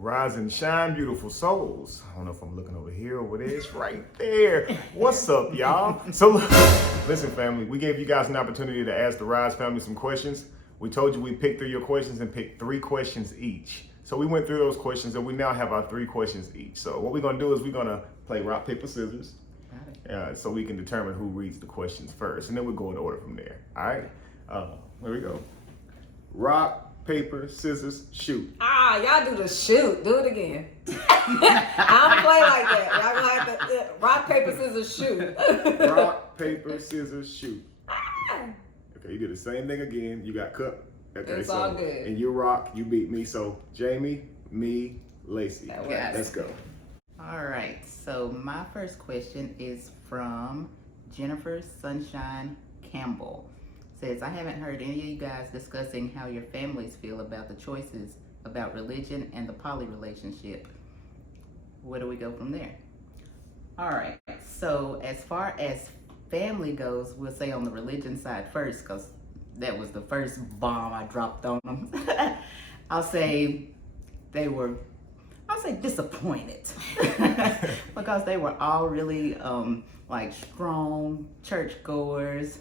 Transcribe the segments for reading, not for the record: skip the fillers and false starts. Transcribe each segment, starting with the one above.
Rise and shine, beautiful souls. I don't know if I'm looking over here or over there. It's right there. What's up, y'all? So, listen, family, we gave you guys an opportunity to ask the Rise family some questions. We told you we picked through your questions and picked 3 questions each. So we went through those questions and we now have our 3 questions each. So what we're gonna do is we're gonna play rock, paper, scissors. So we can determine who reads the questions first, and then we'll go in order from there. All right? Here we go. Rock, paper, scissors, shoot. Y'all do the shoot. Do it again. I don't play like that. Y'all gonna have to rock, paper, scissors, shoot. Rock, paper, scissors, shoot. Okay, you did the same thing again. You got cut. Okay, it's all good. And you rock, you beat me. So Jamie, me, Lacey. Let's go. All right, so my first question is from Jennifer Sunshine Campbell. Says, I haven't heard any of you guys discussing how your families feel about the choices about religion and the poly relationship. Where do we go from there? All right, so as far as family goes, we'll say on the religion side first, because that was the first bomb I dropped on them. I'll say disappointed because they were all really like strong churchgoers,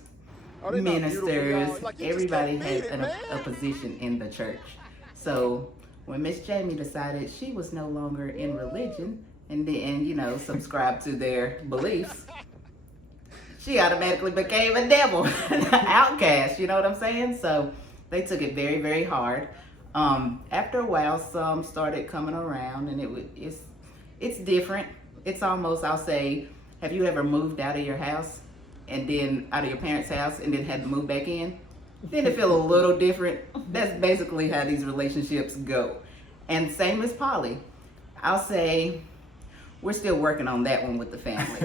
ministers. Like everybody had a position in the church. So when Miss Jamie decided she was no longer in religion and then, subscribed to their beliefs, she automatically became a devil, outcast, you know what I'm saying? So they took it very, very hard. After a while, some started coming around, and it's different. It's almost, I'll say, have you ever moved out of your house and then out of your parents' house and then had to move back in? Then it feel a little different. That's basically how these relationships go. And same as poly. I'll say we're still working on that one with the family.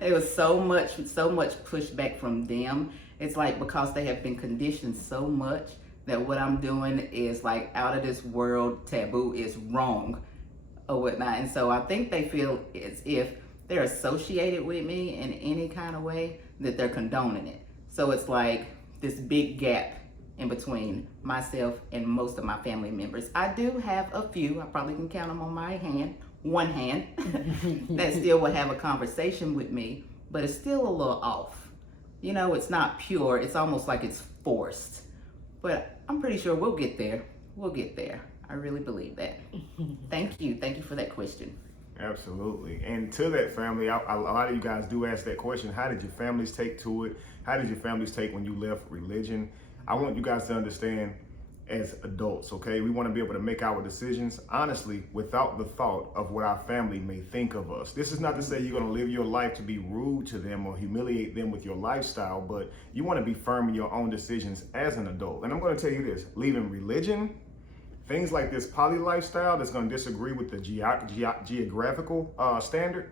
There was so much pushback from them. It's like because they have been conditioned so much that what I'm doing is like out of this world, taboo, is wrong or whatnot. And so I think they feel as if they're associated with me in any kind of way that they're condoning it. So it's like this big gap in between myself and most of my family members. I do have a few, I probably can count them on one hand, that still will have a conversation with me, but it's still a little off. It's not pure, it's almost like it's forced. But I'm pretty sure we'll get there. I really believe that. Thank you for that question. Absolutely. And to that family, a lot of you guys do ask that question. How did your families take to it? How did your families take when you left religion? I want you guys to understand as adults, okay? We want to be able to make our decisions honestly without the thought of what our family may think of us. This is not to say you're going to live your life to be rude to them or humiliate them with your lifestyle, but you want to be firm in your own decisions as an adult. And I'm going to tell you this, leaving religion, things like this poly lifestyle that's going to disagree with the geographical standard,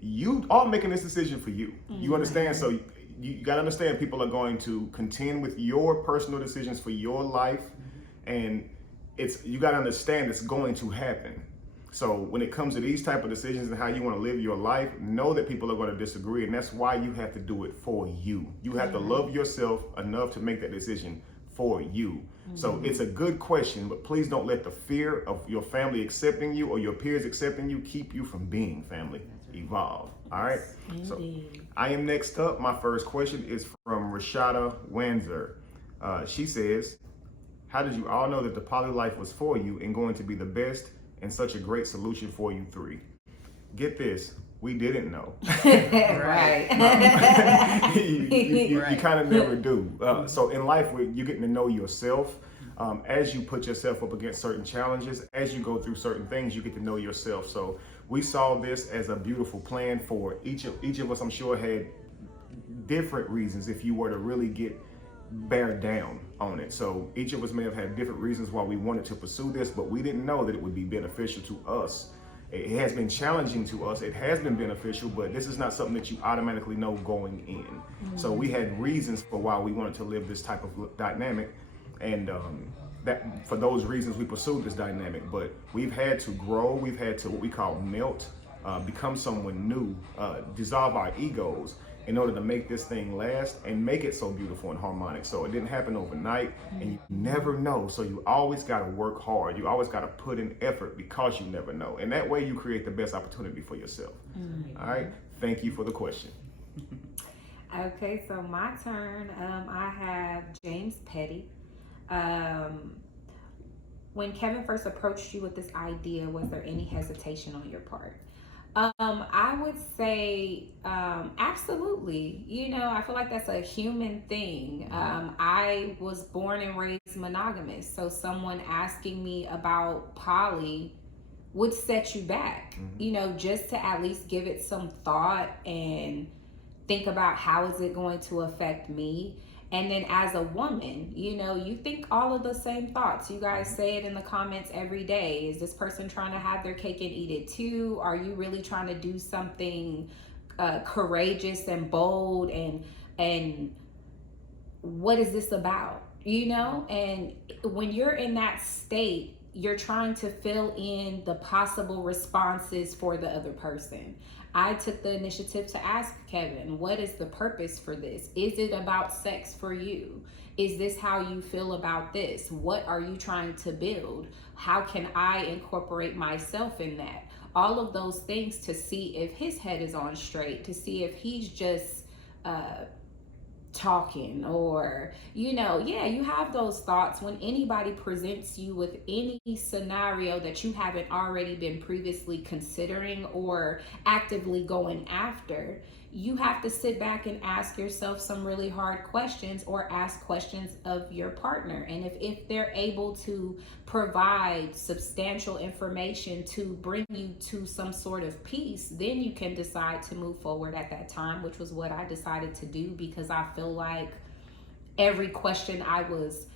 you are making this decision for you. You understand? So you got to understand people are going to contend with your personal decisions for your life, and you got to understand it's going to happen. So when it comes to these type of decisions and how you want to live your life, know that people are going to disagree, and that's why you have to do it for you. You have to love yourself enough to make that decision for you. So it's a good question, but please don't let the fear of your family accepting you or your peers accepting you keep you from being family. Evolve. All right. So I am next up. My first question is from Rashada Wanzer. She says, how did you all know that the poly life was for you and going to be the best and such a great solution for you 3? Get this. We didn't know. Right. You kind of never do. So in life, you're getting to know yourself. As you put yourself up against certain challenges, as you go through certain things, you get to know yourself. So we saw this as a beautiful plan for each of us. I'm sure had different reasons if you were to really bear down on it. So each of us may have had different reasons why we wanted to pursue this, but we didn't know that it would be beneficial to us. It has been challenging to us. It has been beneficial, but this is not something that you automatically know going in. So we had reasons for why we wanted to live this type of dynamic, and that for those reasons we pursued this dynamic. But we've had to grow. We've had to what we call melt, become someone new, dissolve our egos, in order to make this thing last and make it so beautiful and harmonic. So it didn't happen overnight, and you never know. So you always got to work hard. You always got to put in effort, because you never know. And that way you create the best opportunity for yourself. All right. Thank you for the question. Okay, so my turn. I have James Petty. When Kevin first approached you with this idea, was there any hesitation on your part? I would say absolutely. I feel like that's a human thing. I was born and raised monogamous, so someone asking me about poly would set you back, just to at least give it some thought and think about how is it going to affect me. And then as a woman, you think all of the same thoughts. You guys say it in the comments every day. Is this person trying to have their cake and eat it too? Are you really trying to do something courageous and bold? And what is this about? And when you're in that state, you're trying to fill in the possible responses for the other person. I took the initiative to ask Kevin, what is the purpose for this? Is it about sex for you? Is this how you feel about this? What are you trying to build? How can I incorporate myself in that? All of those things, to see if his head is on straight, to see if he's just talking, or you have those thoughts when anybody presents you with any scenario that you haven't already been previously considering or actively going after. You have to sit back and ask yourself some really hard questions, or ask questions of your partner. And if they're able to provide substantial information to bring you to some sort of peace, then you can decide to move forward at that time, which was what I decided to do, because I feel like every question I was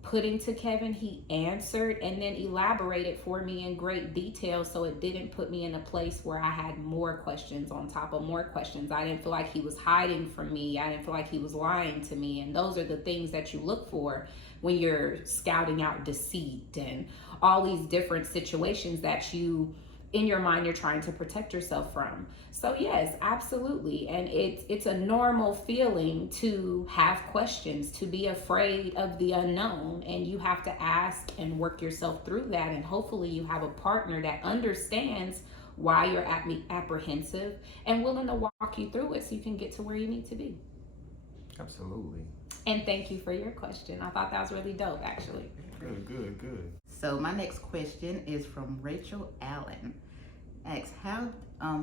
putting to Kevin, he answered and then elaborated for me in great detail, so it didn't put me in a place where I had more questions on top of more questions. I didn't feel like he was hiding from me. I didn't feel like he was lying to me. And those are the things that you look for when you're scouting out deceit and all these different situations that you, in your mind, you're trying to protect yourself from. So yes, absolutely. And it's a normal feeling to have questions, to be afraid of the unknown, and you have to ask and work yourself through that. And hopefully you have a partner that understands why you're apprehensive and willing to walk you through it so you can get to where you need to be. Absolutely. And thank you for your question. I thought that was really dope, actually. Good. So my next question is from Rachel Allen. Asks, how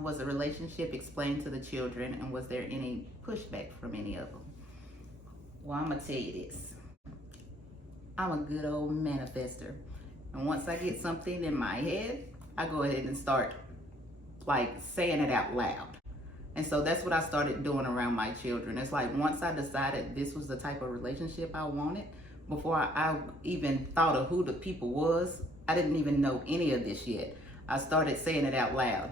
was the relationship explained to the children, and was there any pushback from any of them? Well, I'm gonna tell you this. I'm a good old manifester, and once I get something in my head, I go ahead and start saying it out loud. And so that's what I started doing around my children. It's like, once I decided this was the type of relationship I wanted, before I even thought of who the people was, I didn't even know any of this yet. I started saying it out loud.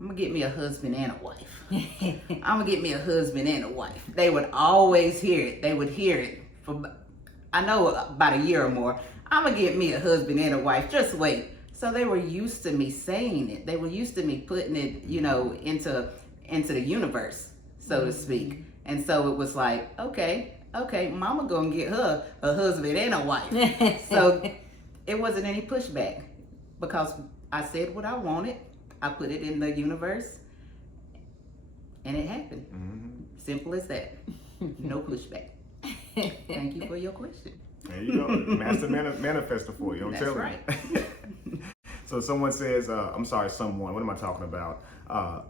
I'm gonna get me a husband and a wife. I'm gonna get me a husband and a wife. They would always hear it. They would hear it for, I know, about a year or more. I'm gonna get me a husband and a wife. Just wait. So they were used to me saying it. They were used to me putting it, into the universe, so to speak. And so it was like, okay, mama gonna get her a husband and a wife. So it wasn't any pushback, because I said what I wanted. I put it in the universe, and it happened. Simple as that. No pushback. Thank you for your question. There you go. Master manifester for you. That's right. So someone says, someone, what am I talking about?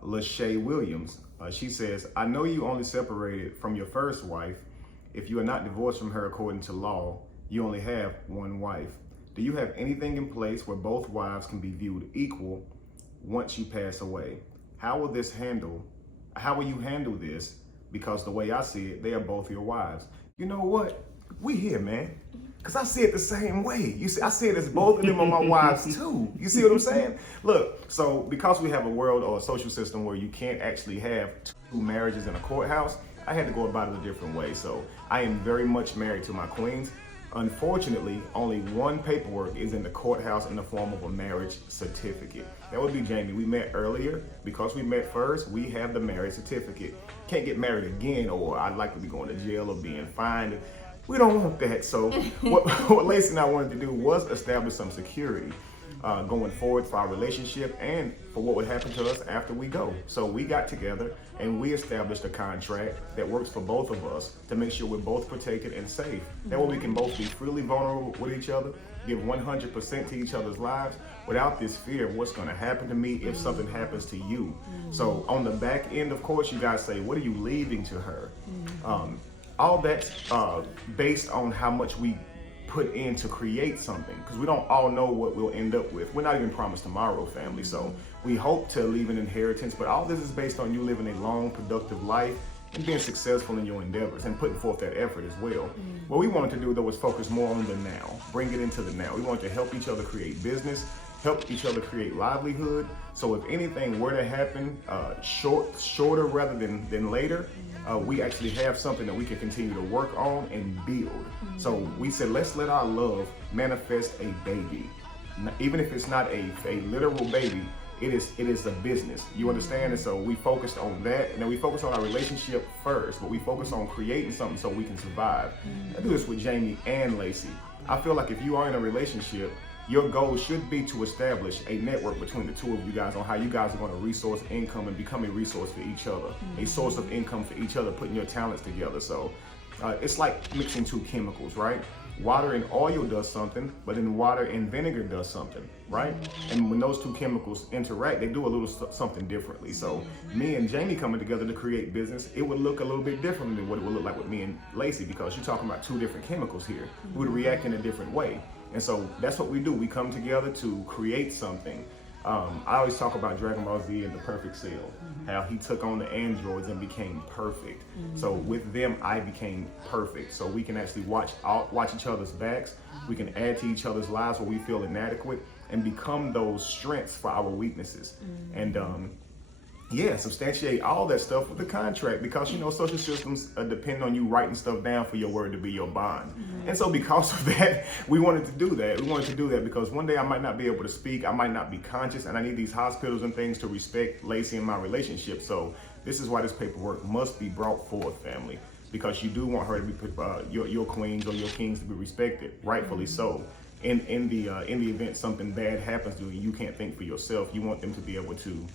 Lachey Williams. She says, I know you only separated from your first wife. If you are not divorced from her according to law, you only have one wife. Do you have anything in place where both wives can be viewed equal once you pass away? How will you handle this? Because the way I see it, they are both your wives. You know what? We here, man. Because I see it the same way. You see, I see it as both of them are my wives too. You see what I'm saying? Look, so because we have a world or a social system where you can't actually have two marriages in a courthouse, I had to go about it a different way. So I am very much married to my queens. Unfortunately, only one paperwork is in the courthouse in the form of a marriage certificate. That would be Jamie. We met earlier. Because we met first, we have the marriage certificate. Can't get married again, or I'd like to be going to jail or being fined. We don't want that. So what Lacey and I wanted to do was establish some security going forward for our relationship and for what would happen to us after we go. So we got together and we established a contract that works for both of us to make sure we're both protected and safe. That way we can both be freely vulnerable with each other, give 100% to each other's lives without this fear of what's going to happen to me if something happens to you. So on the back end, of course, you guys say, what are you leaving to her? All that's based on how much we put in to create something, because we don't all know what we'll end up with. We're not even promised tomorrow, family. So we hope to leave an inheritance, but all this is based on you living a long, productive life and being successful in your endeavors and putting forth that effort as well. What we wanted to do, though, was focus more on the now, bring it into the now. We wanted to help each other create business, help each other create livelihood. So if anything were to happen shorter rather than later, we actually have something that we can continue to work on and build. So we said, let's let our love manifest a baby. Even if it's not a literal baby, it is a business. You understand? And so we focused on that, and then we focused on our relationship first, but we focused on creating something so we can survive. I do this with Jamie and Lacey. I feel like if you are in a relationship, your goal should be to establish a network between the two of you guys on how you guys are going to resource income and become a resource for each other, a source of income for each other, putting your talents together. So it's like mixing two chemicals, right? Water and oil does something, but then water and vinegar does something, right? And when those two chemicals interact, they do a little something differently. So me and Jamie coming together to create business, it would look a little bit different than what it would look like with me and Lacey, because you're talking about two different chemicals here. We would react in a different way. And so that's what we do. We come together to create something. I always talk about Dragon Ball Z and the perfect cell, how he took on the androids and became perfect. So with them, I became perfect. So we can actually watch each other's backs. We can add to each other's lives where we feel inadequate and become those strengths for our weaknesses. And substantiate all that stuff with the contract, because social systems depend on you writing stuff down for your word to be your bond. And so because of that, we wanted to do that. We wanted to do that because one day I might not be able to speak, I might not be conscious, and I need these hospitals and things to respect Lacey and my relationship. So this is why this paperwork must be brought forth, family, because you do want her to be your queens or your kings to be respected, rightfully so. In the event something bad happens to you, you can't think for yourself. You want them to be able to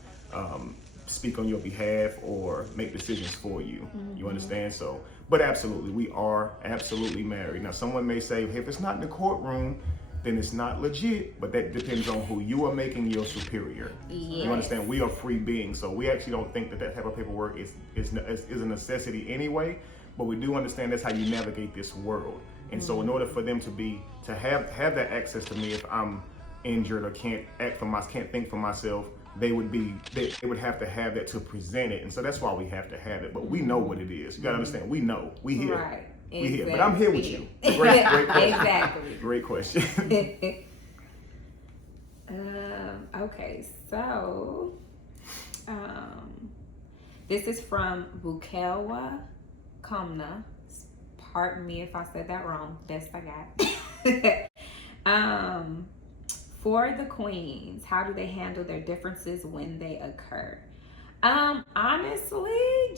speak on your behalf or make decisions for you. You understand? So, but absolutely, we are absolutely married. Now, someone may say, if it's not in the courtroom, then it's not legit, but that depends on who you are making your superior. Yes. You understand? We are free beings, so we actually don't think that type of paperwork is a necessity anyway, but we do understand that's how you navigate this world. And so in order for them to have that access to me if I'm injured or can't think for myself, they would have to have that to present it. And so that's why we have to have it. But we know what it is. You gotta understand, we know. We here. Right. We here. But I'm here with you. Great question. Exactly. Great question. Okay, so this is from Bukelwa Komna. Pardon me if I said that wrong. Best I got. For the queens, how do they handle their differences when they occur? Honestly,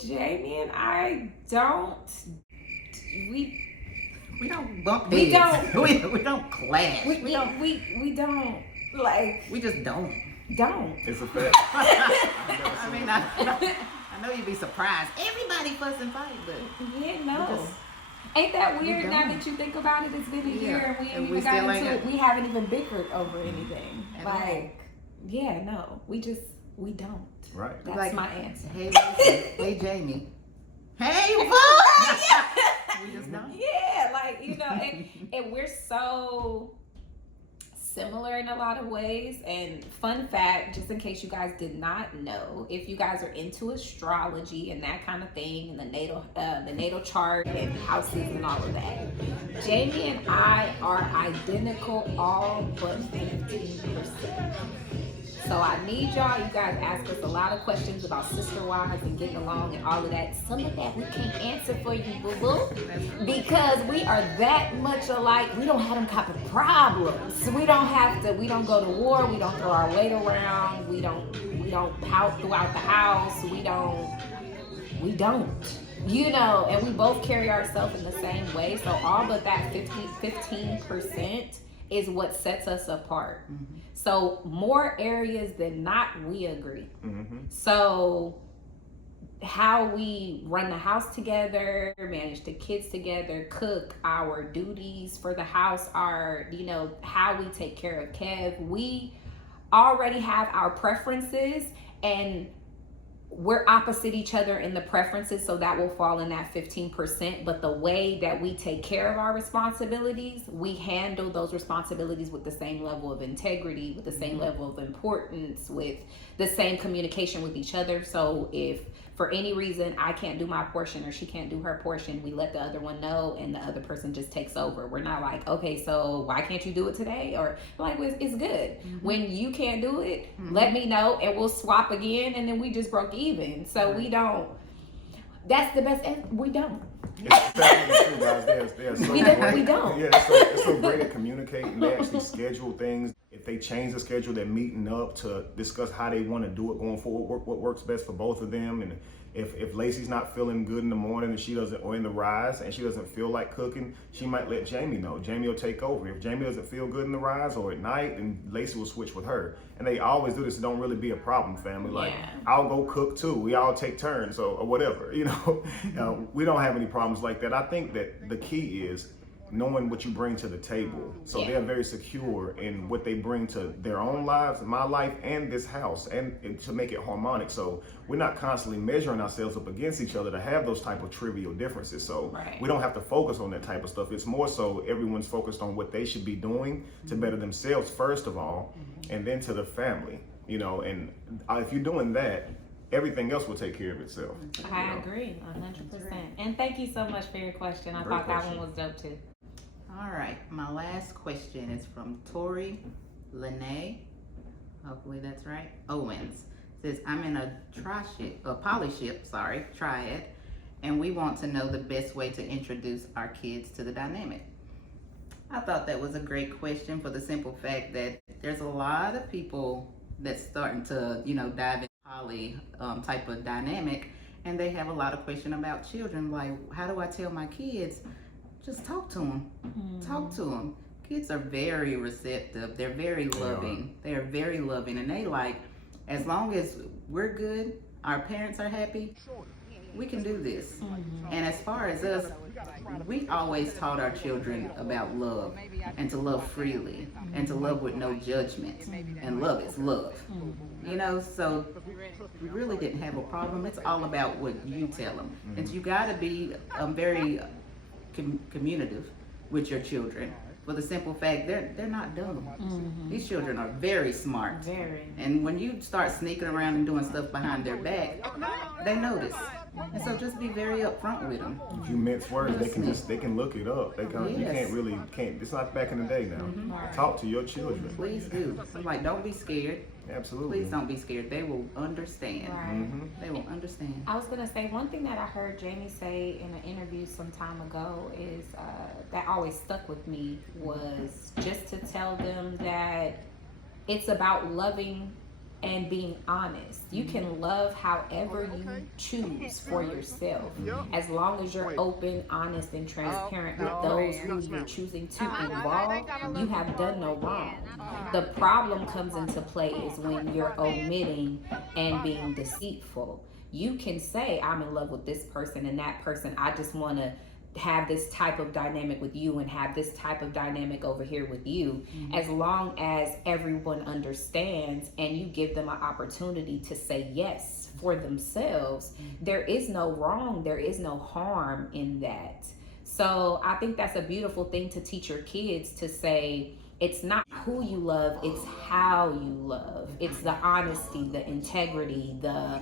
Jamie and I don't. We don't bump we heads. Don't. we don't clash. We don't like. We just don't. It's a fact. I mean, I know you'd be surprised. Everybody fuss and fight, but yeah, no. Ain't that weird now that you think about it? It's been a year and we ain't even got into it. We haven't even bickered over anything. We don't. Right. That's my answer. Hey, Lacey. Hey, Jamie. Hey, boy! We just don't. Yeah, and we're so similar in a lot of ways. And fun fact, just in case you guys did not know, if you guys are into astrology and that kind of thing, and the natal chart and houses and all of that, Jamie and I are identical all but 15%. So I need y'all, you guys ask us a lot of questions about sister wives and getting along and all of that. Some of that we can't answer for you, boo-boo, because we are that much alike. We don't have them type of problems. We don't go to war, we don't throw our weight around, we don't pout throughout the house, we don't, and we both carry ourselves in the same way. So all but that 15% is what sets us apart. Mm-hmm. So more areas than not, we agree. Mm-hmm. So how we run the house together, manage the kids together, cook, our duties for the house, our, how we take care of Kev, we already have our preferences, and we're opposite each other in the preferences, so that will fall in that 15%. But the way that we take care of our responsibilities, we handle those responsibilities with the same level of integrity, with the same level of importance, with the same communication with each other. So if for any reason I can't do my portion or she can't do her portion, we let the other one know, and the other person just takes over. We're not like, okay, so why can't you do it today? Or like, it's good. Mm-hmm. When you can't do it, let me know and we'll swap again, and then we just broke even. So we don't. That's the best. We don't. It's true, guys. They're so great. We don't. Yeah, it's so great at communicating. They actually schedule things. If they change the schedule, they're meeting up to discuss how they want to do it going forward, what works best for both of them. And if Lacey's not feeling good in the morning and she doesn't, or in the rise, and she doesn't feel like cooking, she might let Jamie know. Jamie will take over. If Jamie doesn't feel good in the rise or at night, then Lacey will switch with her. And they always do this. It don't really be a problem, family. Like, I'll go cook too. We all take turns, or whatever. We don't have any problems like that. I think that the key is knowing what you bring to the table. So they're very secure in what they bring to their own lives, my life, and this house, and to make it harmonic. So we're not constantly measuring ourselves up against each other to have those type of trivial differences. So we don't have to focus on that type of stuff. It's more so everyone's focused on what they should be doing to better themselves first of all, and then to the family. And if you're doing that, everything else will take care of itself. I agree 100%. And thank you so much for your question. I thought that one was dope too. All right, my last question is from Tori Lene, hopefully that's right, Owens. It says, I'm in a triad, and we want to know the best way to introduce our kids to the dynamic. I thought that was a great question for the simple fact that there's a lot of people that's starting to, dive into poly type of dynamic, and they have a lot of question about children, like, how do I tell my kids? Just talk to them. Talk to them. Kids are very receptive. They're very loving. They are very loving. And they like, as long as we're good, our parents are happy, we can do this. And as far as us, we always taught our children about love, and to love freely, and to love with no judgment. And love is love. So we really didn't have a problem. It's all about what you tell them. And you got to be very communicative with your children, for the simple fact they're not dumb. These children are very smart. And when you start sneaking around and doing stuff behind their back, they notice. And so just be very upfront with them. If you mince words, they can look it up. You can't. It's not back in the day now. Talk to your children. Please do. Like, don't be scared. Absolutely. Please don't be scared. They will understand. They will understand. I was gonna say, one thing that I heard Jamie say in an interview some time ago is that always stuck with me, was just to tell them that it's about loving and being honest. You can love however you choose for yourself, as long as you're open, honest, and transparent with those who you're choosing to involve. You have done no wrong. The problem comes into play is when you're omitting and being deceitful. You can say, I'm in love with this person and that person, I just want to have this type of dynamic with you and have this type of dynamic over here with you, as long as everyone understands and you give them an opportunity to say yes for themselves. There is no wrong, there is no harm in that. So I think that's a beautiful thing to teach your kids, to say, it's not who you love, it's how you love. It's the honesty, the integrity, the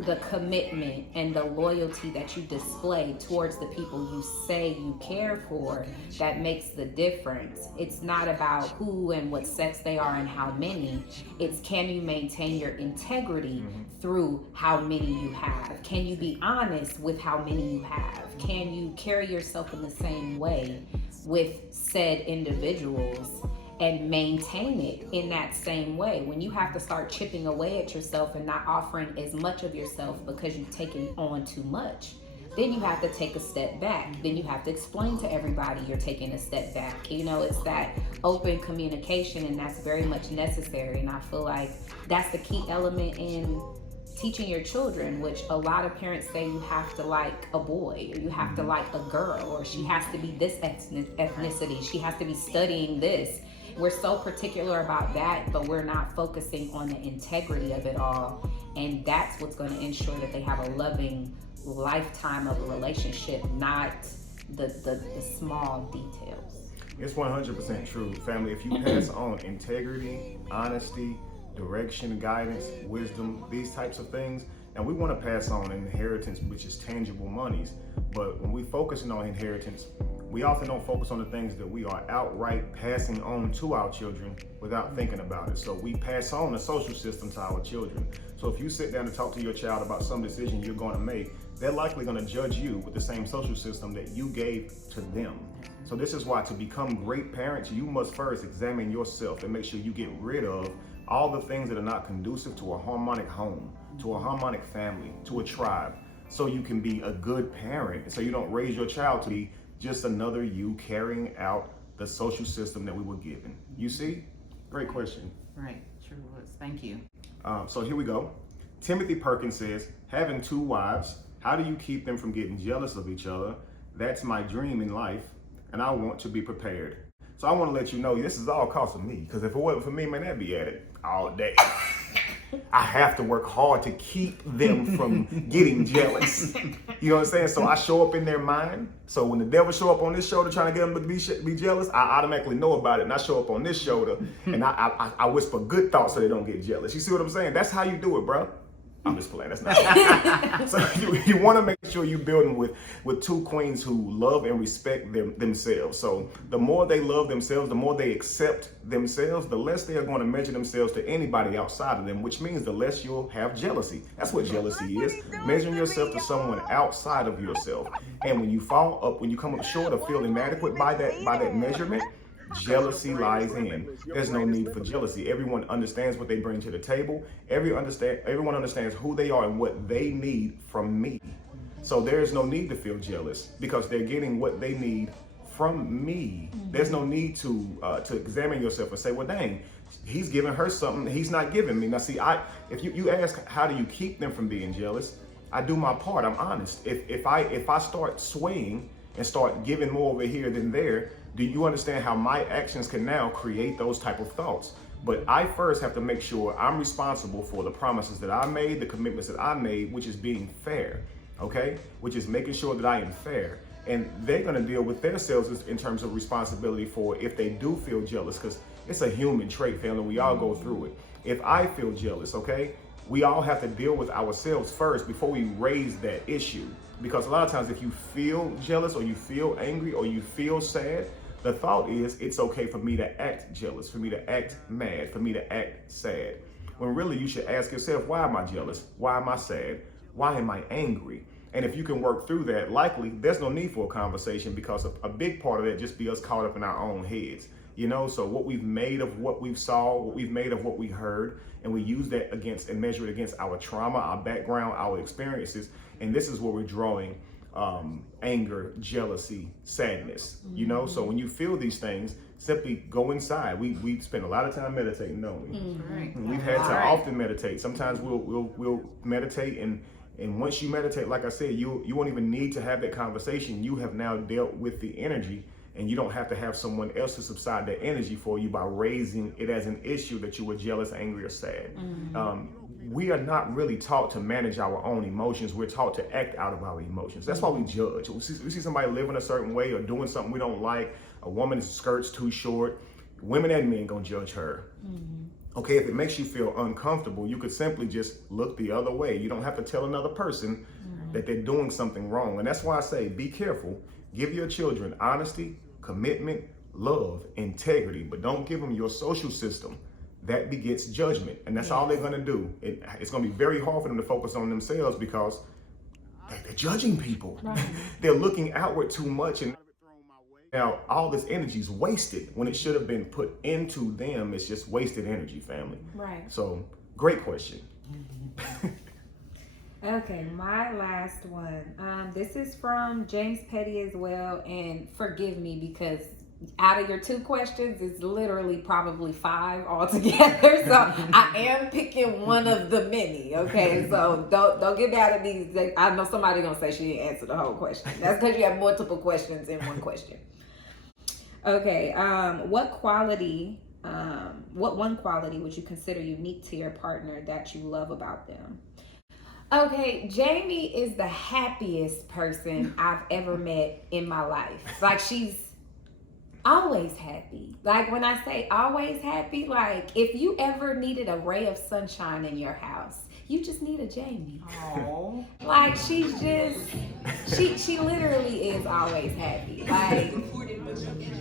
the commitment and the loyalty that you display towards the people you say you care for that makes the difference. It's not about who and what sex they are and how many. It's, can you maintain your integrity through how many you have? Can you be honest with how many you have? Can you carry yourself in the same way with said individuals and maintain it in that same way? When you have to start chipping away at yourself and not offering as much of yourself because you've taken on too much, then you have to take a step back. Then you have to explain to everybody you're taking a step back. You know, it's that open communication, and that's very much necessary. And I feel like that's the key element in teaching your children, which a lot of parents say you have to like a boy, or you have to like a girl, or she has to be this ethnicity, she has to be studying this. We're so particular about that, but we're not focusing on the integrity of it all. And that's what's going to ensure that they have a loving lifetime of a relationship, not the small details. It's 100% true, family. If you pass on integrity, honesty, direction, guidance, wisdom, these types of things, and we want to pass on inheritance, which is tangible monies. But when we focusing on inheritance, we often don't focus on the things that we are outright passing on to our children without thinking about it. So we pass on the social system to our children. So if you sit down and talk to your child about some decision you're going to make, they're likely going to judge you with the same social system that you gave to them. So this is why, to become great parents, you must first examine yourself and make sure you get rid of all the things that are not conducive to a harmonic home, to a harmonic family, to a tribe, so you can be a good parent, so you don't raise your child to be just another you carrying out the social system that we were given. You see? Great question. Right, sure was. Thank you. So here we go. Timothy Perkins says, having 2 wives, how do you keep them from getting jealous of each other? That's my dream in life, and I want to be prepared. So I want to let you know, this is all cost of me, because if it wasn't for me, man, I'd be at it all day. I have to work hard to keep them from getting jealous. You know what I'm saying? So I show up in their mind. So when the devil show up on this shoulder trying to get them to be jealous, I automatically know about it, and I show up on this shoulder and I whisper good thoughts so they don't get jealous. You see what I'm saying? That's how you do it, bro. I'm just playing. That's not. So you want to make sure you're building with 2 queens who love and respect themselves. So the more they love themselves, the more they accept themselves, the less they are going to measure themselves to anybody outside of them, which means the less you'll have jealousy. That's what jealousy is, measuring yourself to someone outside of yourself. And when you fall up, when you come up short of feeling inadequate by that measurement, jealousy lies in. There's no need for jealousy. Everyone understands what they bring to the table. Everyone understands who they are and what they need from me. So there's no need to feel jealous because they're getting what they need from me. There's no need to examine yourself and say, well, dang, he's giving her something he's not giving me. Now, see, if you ask, how do you keep them from being jealous? I do my part. I'm honest. If I start swaying and start giving more over here than there, do you understand how my actions can now create those type of thoughts? But I first have to make sure I'm responsible for the promises that I made, the commitments that I made, which is being fair, okay? Which is making sure that I am fair. And they're gonna deal with themselves in terms of responsibility for if they do feel jealous, because it's a human trait, family. We all go through it. If I feel jealous, okay, we all have to deal with ourselves first before we raise that issue. Because a lot of times if you feel jealous or you feel angry or you feel sad, the thought is it's okay for me to act jealous, for me to act mad, for me to act sad. When really you should ask yourself, why am I jealous? Why am I sad? Why am I angry? And if you can work through that, likely there's no need for a conversation, because a big part of that just be us caught up in our own heads. You know, so what we've made of what we've saw, what we've made of what we heard, and we use that against and measure it against our trauma, our background, our experiences. And this is where we're drawing anger, jealousy, sadness, you know? So when you feel these things, simply go inside. We spend a lot of time meditating, don't we? Right. And we've had to often meditate. Sometimes we'll meditate, and once you meditate, like I said, you won't even need to have that conversation. You have now dealt with the energy, and you don't have to have someone else to subside that energy for you by raising it as an issue that you were jealous, angry, or sad. We are not really taught to manage our own emotions. We're taught to act out of our emotions. That's why we judge. We see somebody living a certain way or doing something we don't like. A woman's skirt's too short. Women and men gonna judge her. Okay, if it makes you feel uncomfortable, you could simply just look the other way. You don't have to tell another person that they're doing something wrong. And that's why I say, be careful. Give your children honesty, commitment, love, integrity, but don't give them your social system. That begets judgment, and that's all they're gonna do. It's gonna be very hard for them to focus on themselves because they're judging people. Right. They're looking outward too much, and now all this energy is wasted when it should have been put into them. It's just wasted energy, family. Right. So, great question. Okay, my last one. This is from James Petty as well, and forgive me because out of your 2 questions, it's literally probably 5 altogether. So I am picking one of the many. Okay, so don't get mad at these. I know somebody gonna say she didn't answer the whole question. That's because you have multiple questions in one question. Okay, what one quality would you consider unique to your partner that you love about them? Okay, Jamie is the happiest person I've ever met in my life. Like, she's always happy. Like, when I say always happy, like, if you ever needed a ray of sunshine in your house, you just need a Jamie. Oh. Like, she's just, she literally is always happy. Like,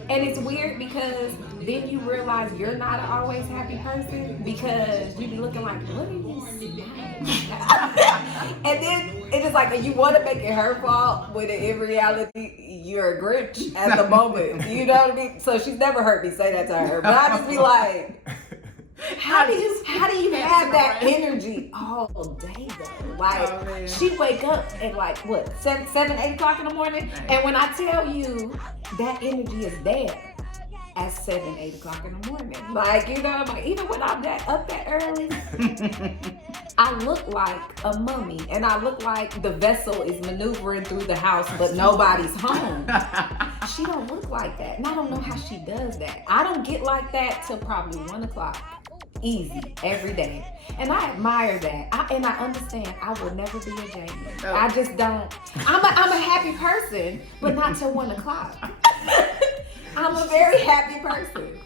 and it's weird because then you realize you're not an always happy person because you be looking like, what are you smiling? And then it's just like, you want to make it her fault when in reality you're a Grinch at the moment. You know what I mean? So she's never heard me say that to her, but I just be like, how do you have that energy all day though? Like, she wake up at like what, 7, 8 o'clock in the morning, and when I tell you that energy is there at 7, 8 o'clock in the morning, like, you know, like, even when I'm up that early, I look like a mummy, and I look like the vessel is maneuvering through the house, but nobody's home. She don't look like that, and I don't know how she does that. I don't get like that till probably 1 o'clock. Easy, every day. And I admire that. And I understand I will never be a Jamie. Oh. I just don't. I'm a happy person, but not till 1 o'clock. I'm a very happy person.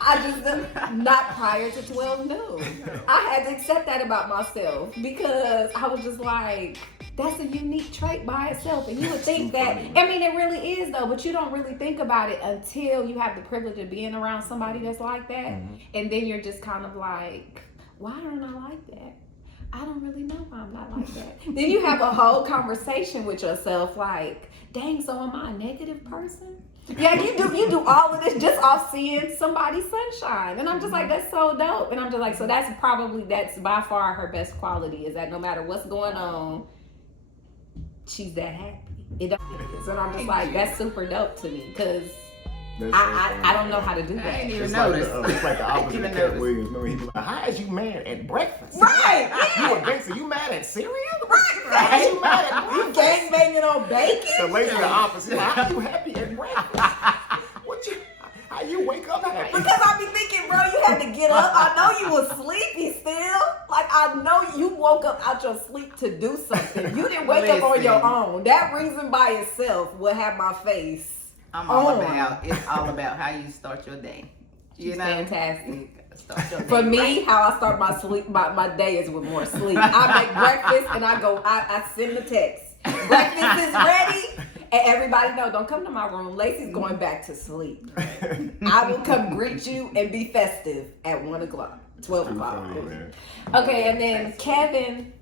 I just not prior to 12 noon. I had to accept that about myself because I was just like, that's a unique trait by itself. And you would think that, I mean, it really is though, but you don't really think about it until you have the privilege of being around somebody that's like that. Mm-hmm. And then you're just kind of like, why don't I like that? I don't really know why I'm not like that. Then you have a whole conversation with yourself like, dang, so am I a negative person? Yeah, you do all of this just off seeing somebody's sunshine. And I'm just like, that's so dope. And I'm just like, so that's by far her best quality, is that no matter what's going on, she's that happy. It is. And I'm just like, that's super dope to me because I don't know how to do that. I didn't even notice. It's like the opposite of Cat Williams. Remember, he'd be like, how is you mad at breakfast? Right. Yeah. You a gangster, you mad at cereal? Right. How you mad at breakfast? You gang banging on bacon? So later the opposite. How you happy at breakfast? How you wake up happy? Because I be thinking, bro, you had to get up. I know you was sleepy still. Like, I know you woke up out your sleep to do something. You didn't wake up on your own. That reason by itself would have my face. It's all about how you start your day. You know? Fantastic. For me, how I start my day is with more sleep. I make breakfast and I send the text. Breakfast is ready. And everybody know, don't come to my room. Lacey's going back to sleep. I will come greet you and be festive at 1 o'clock, 12 o'clock. Okay, and then Kevin,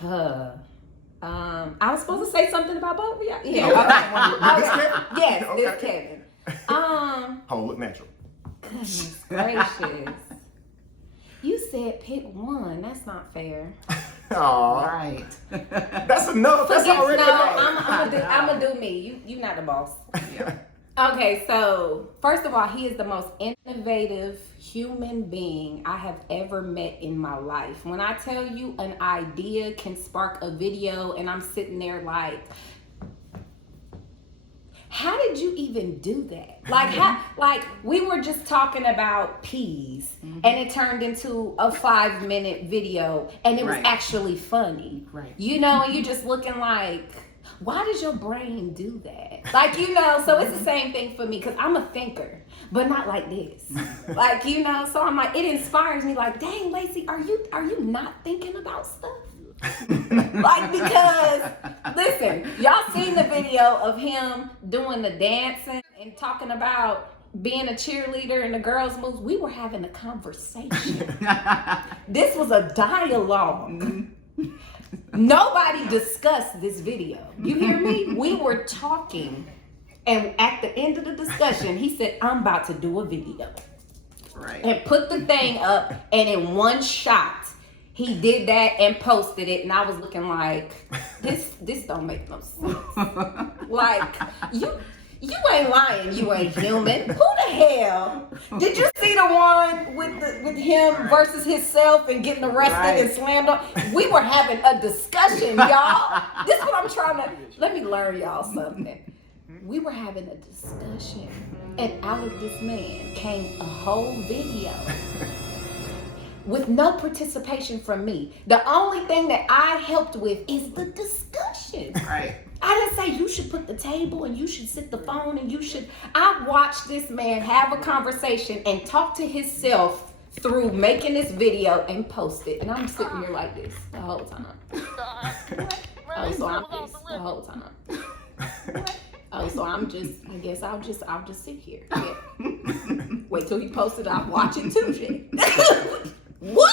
I was supposed to say something about both of y'all. Yeah. This Kevin? Yes, okay. This Kevin. Oh, look natural. Goodness gracious. You said pick one. That's not fair. Oh, right. That's enough. That's already enough. I'm gonna do me. You not the boss. Yeah. Okay, so first of all, he is the most innovative human being I have ever met in my life. When I tell you an idea can spark a video, and I'm sitting there like, how did you even do that? Like we were just talking about peas, mm-hmm. and it turned into a 5-minute video, and it was actually funny. Right. You know, and you just looking like, Why does your brain do that? Like, you know, so it's the same thing for me because I'm a thinker, but not like this. Like, you know, so I'm like, it inspires me like, dang, Lacey, are you not thinking about stuff? Like, because, listen, y'all seen the video of him doing the dancing and talking about being a cheerleader and the girls' moves. We were having a conversation. This was a dialogue. Nobody discussed this video. You hear me? We were talking, and at the end of the discussion, he said, I'm about to do a video. Right. And put the thing up, and in one shot, he did that and posted it, and I was looking like, this don't make no sense. Like, you ain't lying, you ain't human. Who the hell? Did you see the one with him versus himself and getting arrested and slammed on? We were having a discussion, y'all. This is what I'm trying to, let me learn y'all something. We were having a discussion, and out of this man came a whole video with no participation from me. The only thing that I helped with is the discussion. Right. I didn't say you should put the table and you should sit the phone and you should. I watched this man have a conversation and talk to himself through making this video and post it. And I'm sitting here like this the whole time. Oh, so I'm this the whole time. Oh, so I'm just, I guess I'll just sit here. Yeah. Wait till he posted it, I'll watch it too, shit. What?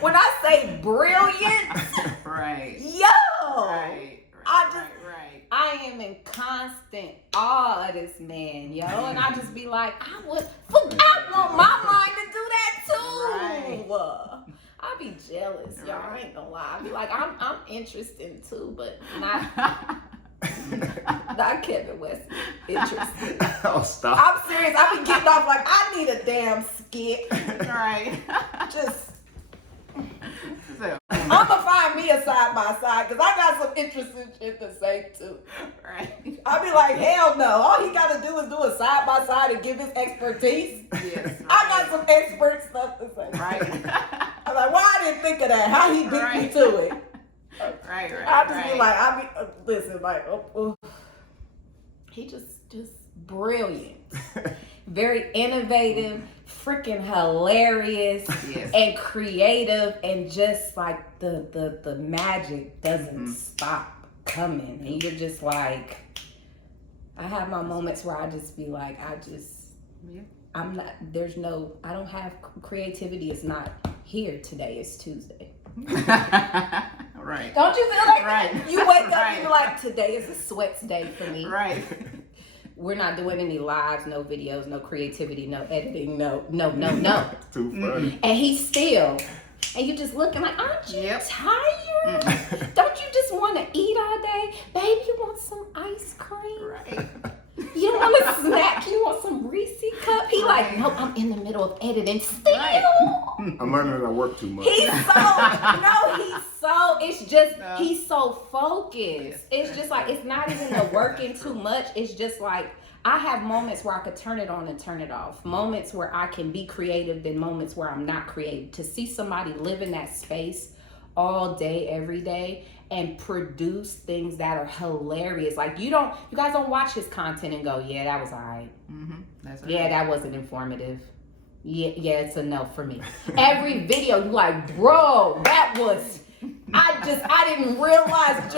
When I say brilliant, Right. yo, Right. I am in constant awe of this man, yo, and I just be like, I want my mind to do that too. Right. I be jealous, y'all. I ain't gonna lie. I be like, I'm interested too, but not Kevin West interested. Oh, stop. I'm serious. I be getting off like I need a damn skit. Right. Just. I'm gonna find me a side by side because I got some interesting shit to say too. Right. I'll be like, hell no. All he gotta do is do a side by side and give his expertise. Yes. Right. I got some expert stuff to say. Right. I'm like, why I didn't think of that? How he beat me to it? Right. I just be like, listen, like, he just brilliant. Very innovative, freaking hilarious, and creative, and just like the magic doesn't stop coming. And you're just like, I have my moments where I just be like, I'm not, I don't have creativity. It's not here today. It's Tuesday. Right. Don't you feel like right. You wake up and you're like, today is a sweats day for me. Right. We're not doing any lives, no videos, no creativity, no editing, no. Too funny. And he's still, and you just looking like, aren't you tired? Don't you just want to eat all day? Babe, you want some ice cream? Right. You don't want a snack? You want some Reese cup? He like, no, I'm in the middle of editing still. I'm learning that I work too much. It's just, he's so focused. It's just like, it's not even the working too much. It's just like, I have moments where I could turn it on and turn it off. Moments where I can be creative, then moments where I'm not creative. To see somebody live in that space all day, every day, and produce things that are hilarious. Like, you guys don't watch his content and go, yeah, that was all right. Mm-hmm. That's right. Yeah, that wasn't informative. Yeah, it's a no for me. Every video, you like, bro, that was, I didn't realize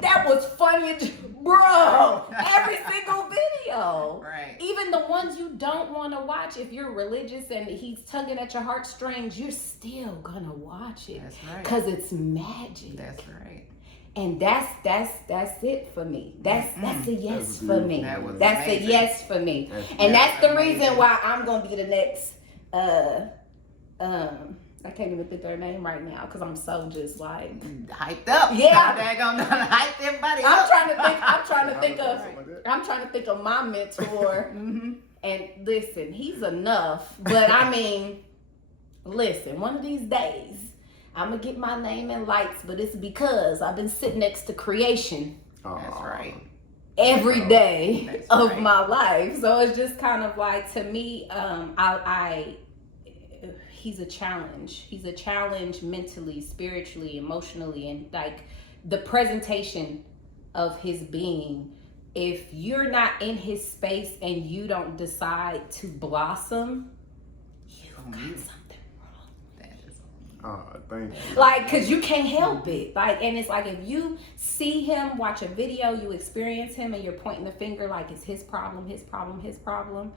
that was funny, bro. Every single video. Right. Even the ones you don't want to watch, if you're religious and he's tugging at your heartstrings, you're still gonna watch it. That's right. Because it's magic. That's right. And that's it for me. That's a yes for me. That's a yes for me. That's the reason why I'm gonna be the next I can't even think of her name right now because I'm so just like hyped up. Yeah, they're gonna hype everybody up. I'm trying to think of my mentor. And listen, he's enough. But I mean, listen, one of these days I'm gonna get my name in lights, but it's because I've been sitting next to creation. That's right. Every day of my life. So it's just kind of like, to me, he's a challenge. He's a challenge mentally, spiritually, emotionally, and like the presentation of his being, if you're not in his space and you don't decide to blossom, you got something wrong. Thank you. Like, cause you can't help it. Like, and it's like if you see him, watch a video, you experience him, and you're pointing the finger like it's his problem, his problem, his problem.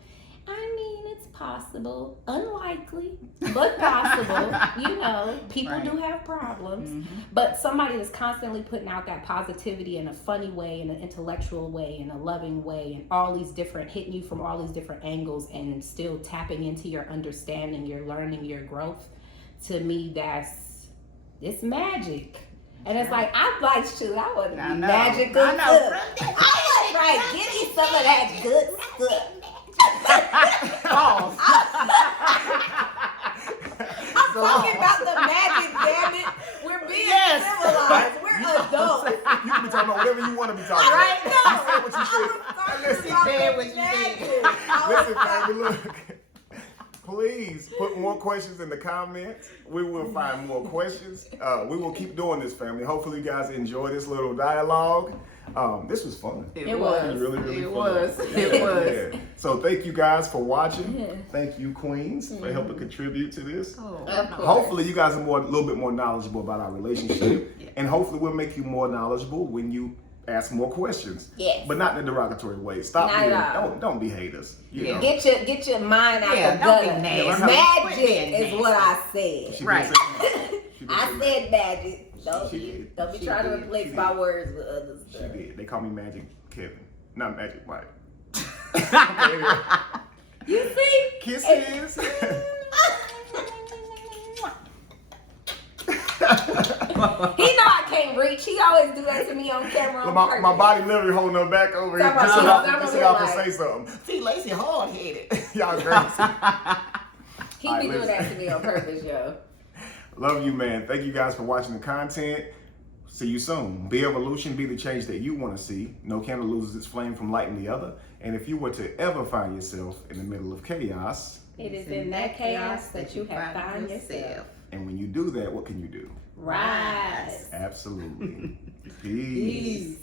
I mean, it's possible, unlikely, but possible. You know, people do have problems, but somebody that's constantly putting out that positivity in a funny way, in an intellectual way, in a loving way, and all these different, hitting you from all these different angles and still tapping into your understanding, your learning, your growth. To me, it's magic. And it's like, I'm like, shoot, I want to be magical too. I was like, give me some of that good stuff. I'm talking about the magic, damn it. We're being civilized. We're adults. You can be talking about whatever you want to be talking about. Right? No. You said what you said. Listen, baby, look. Please put more questions in the comments. We will find more questions. We will keep doing this, family. Hopefully you guys enjoy this little dialogue. This was fun. It was really, really it fun. Was. It was. Yeah. So thank you guys for watching. Thank you, Queens, for helping contribute to this. Hopefully you guys are a little bit more knowledgeable about our relationship. And hopefully we'll make you more knowledgeable when you ask more questions. Yes. But not in a derogatory way. Stop being, don't be haters. You know. Get your mind out the gutter. Magic is what I said. Right. I said magic. Don't be trying to replace my words with other stuff. She did. They call me Magic Kevin, not Magic Mike. You see? Kisses. He know I can't reach. He always do that to me on camera. My body literally holding her back over here. Just so y'all can say something. See, Lacey hard headed. Y'all crazy. He be doing that to me on purpose, yo. Love you, man. Thank you guys for watching the content. See you soon. Be evolution, be the change that you want to see. No candle loses its flame from lighting the other. And if you were to ever find yourself in the middle of chaos, it is in that chaos that you have found yourself. And when you do that, what can you do? Rise. Absolutely. Peace.